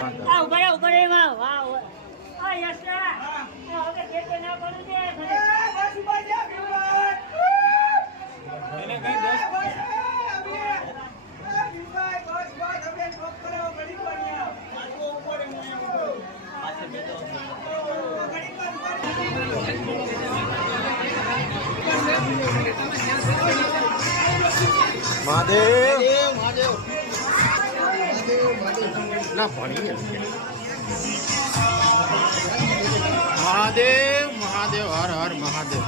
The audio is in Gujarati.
ઉભરે વાહ વાહ આ યશા હવે કેતે ના પડું દે બસ બાજા ભીમભાઈ એને કઈ દસ ભીમભાઈ બસ બસ હવે ટોપ કરો ઘડી પડ્યા પાછો ઉપર પાછે બેઠો ઘડી પર મહાદેવ મહાદેવ ના ભણી મહાદેવ મહાદેવ હર હર મહાદેવ